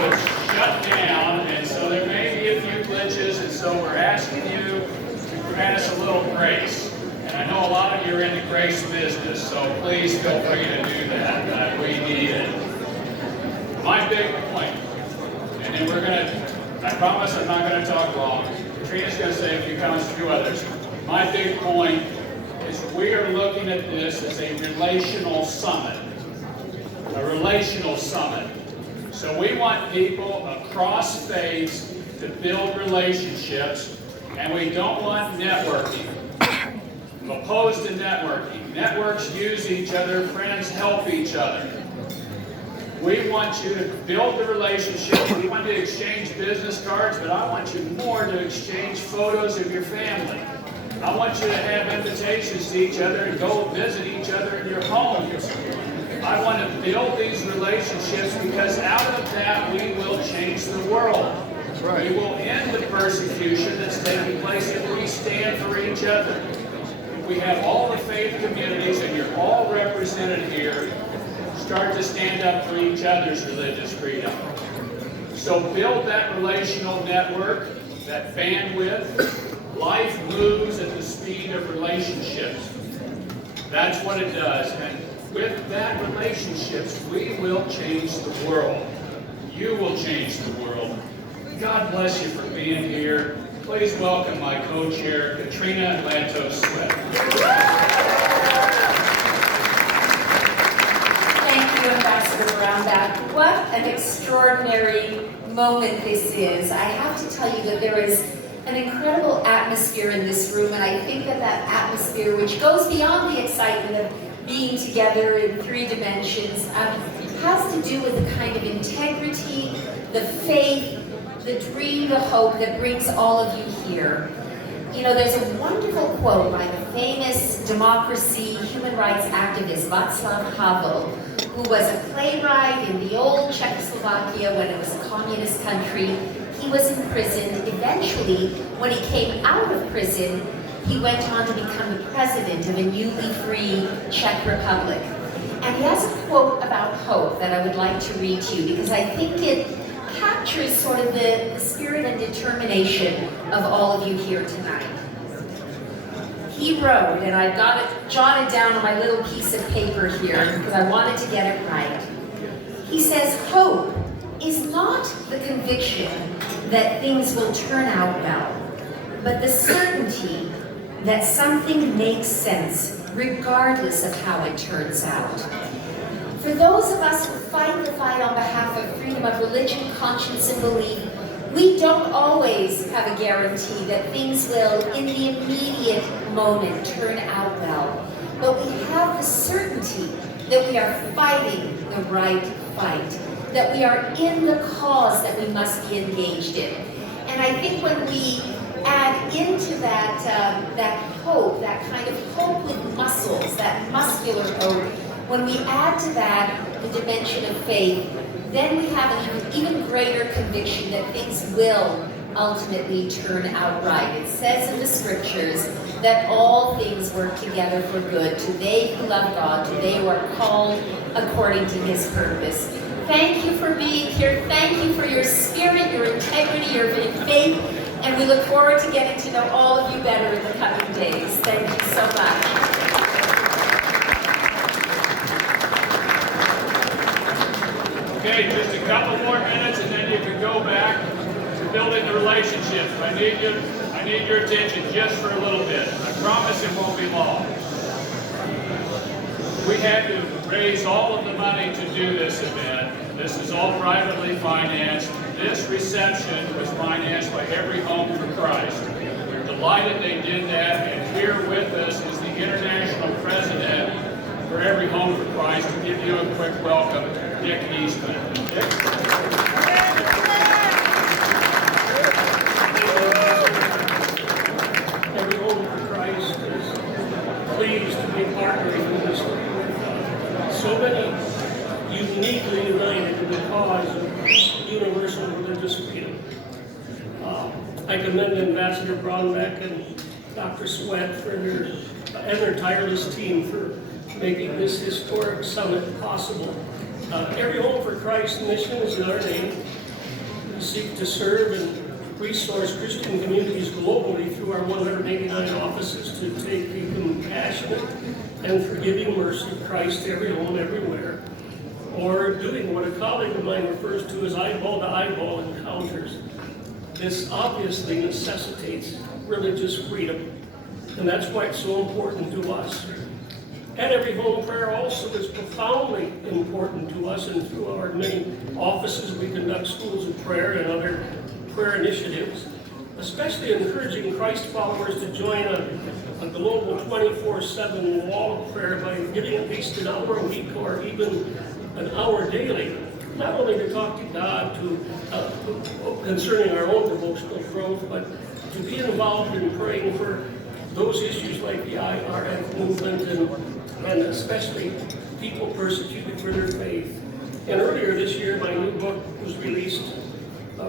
was shut down, and so there may be a few glitches, and so we're asking you to grant us a little grace. And I know a lot of you are in the grace business, so please feel free to do that. We need it. My big point, and then we're going to, I promise I'm not going to talk long. Trina's going to say a few comments, a few others. My big point is we are looking at this as a relational summit. A relational summit. So we want people across faiths to build relationships, and we don't want networking. I'm opposed to networking. Networks use each other, friends help each other. We want you to build the relationship. We want you to exchange business cards, but I want you more to exchange photos of your family. I want you to have invitations to each other and go visit each other in your homes. I want to build these relationships because out of that we will change the world. That's right. We will end the persecution that's taking place if we stand for each other. If we have all the faith communities, and you're all represented here, start to stand up for each other's religious freedom. So build that relational network, that bandwidth. Life moves at the speed of relationships. That's what it does. And with that relationships, we will change the world. You will change the world. God bless you for being here. Please welcome my co-chair, Katrina Lantos-Sweat. Thank you, Ambassador Brownback. What an extraordinary moment this is. I have to tell you that there is an incredible atmosphere in this room, and I think that that atmosphere, which goes beyond the excitement of being together in 3 dimensions, has to do with the kind of integrity, the faith, the dream, the hope that brings all of you here. You know, there's a wonderful quote by the famous democracy, human rights activist Václav Havel, who was a playwright in the old Czechoslovakia when it was a communist country. He was imprisoned. Eventually, when he came out of prison, he went on to become the president of a newly free Czech Republic. And he has a quote about hope that I would like to read to you because I think it captures sort of the spirit and determination of all of you here tonight. He wrote, and I've got it jotted down on my little piece of paper here because I wanted to get it right. He says, hope is not the conviction that things will turn out well, but the certainty that something makes sense regardless of how it turns out. For those of us who fight the fight on behalf of freedom of religion, conscience, and belief, we don't always have a guarantee that things will, in the immediate moment, turn out well. But we have the certainty that we are fighting the right fight, that we are in the cause that we must be engaged in. And I think when we add into that, that hope, that kind of hope with muscles, that muscular hope, when we add to that the dimension of faith, then we have an even greater conviction that things will ultimately turn out right. It says in the scriptures that all things work together for good to they who love God, to they who are called according to His purpose. Thank you for being here. Thank you for your spirit, your integrity, your faith, and we look forward to getting to know all of you better in the coming days. Thank you so much. Okay, just a couple more minutes and then you can go back to building the relationships. I need your attention just for a little bit. I promise it won't be long. We had to raise all of the money to do this event. This is all privately financed. This reception was financed by Every Home for Christ. We're delighted they did that, and here with us is the international president for Every Home for Christ to give you a quick welcome, Dick Eastman. Dick? Every Home for Christ is pleased to be partnering with so many uniquely united in the cause of universal religious freedom. I commend Ambassador Brownback and Dr. Sweat for their tireless team for making this historic summit possible. Every Home for Christ mission is in our name. We seek to serve and resource Christian communities globally through our 189 offices to take the compassionate and forgiving mercy of Christ to every home, everywhere, or doing what a colleague of mine refers to as eyeball-to-eyeball encounters. This obviously necessitates religious freedom, and that's why it's so important to us. At Every Home, prayer also is profoundly important to us, and through our many offices we conduct schools of prayer and other prayer initiatives, especially encouraging Christ followers to join a global 24/7 wall of prayer by giving at least an hour a week or even an hour daily, not only to talk to God concerning our own devotional growth, but to be involved in praying for those issues like the IRF movement and especially people persecuted for their faith. And earlier this year, my new book was released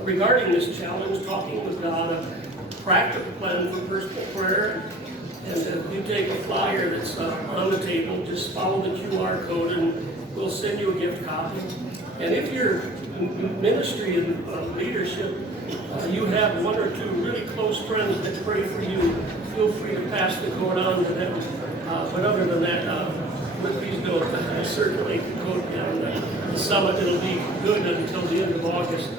regarding this challenge, Talking with God, a practical plan for personal prayer. And if you take a flyer that's on the table, just follow the QR code and we'll send you a gift copy. And if your ministry and leadership, you have one or two really close friends that pray for you, feel free to pass the code on to them. But other than that, please don't circulate the code down the summit. It'll be good until the end of August.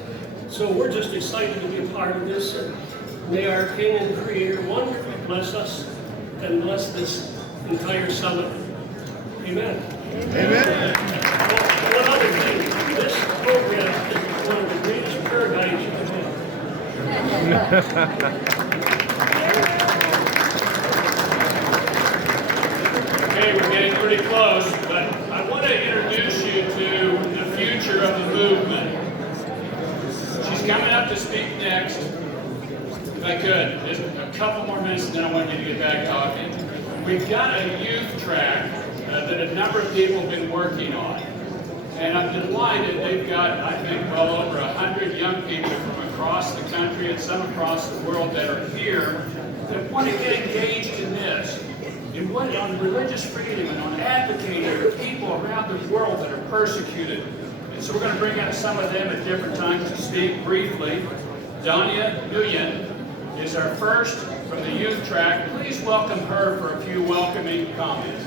So we're just excited to be a part of this. And may our King and Creator wonderfully bless us and bless this entire summit. Amen. Amen. One other thing, this program is one of the greatest prayer guides you can have. Okay, we're getting pretty close, but I want to introduce you to the future of the movement. She's coming up to speak next. If I could, just a couple more minutes and then I want you to get back talking. We've got a youth track that a number of people have been working on. And I'm delighted they've got, I think, well over 100 young people from across the country and some across the world that are here that want to get engaged in this. On religious freedom and on advocating for people around the world that are persecuted. And so we're going to bring out some of them at different times to speak briefly. Danya Nguyen is our first from the youth track. Please welcome her for a few welcoming comments.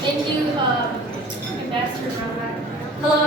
Thank you, Ambassador Brownback. Hello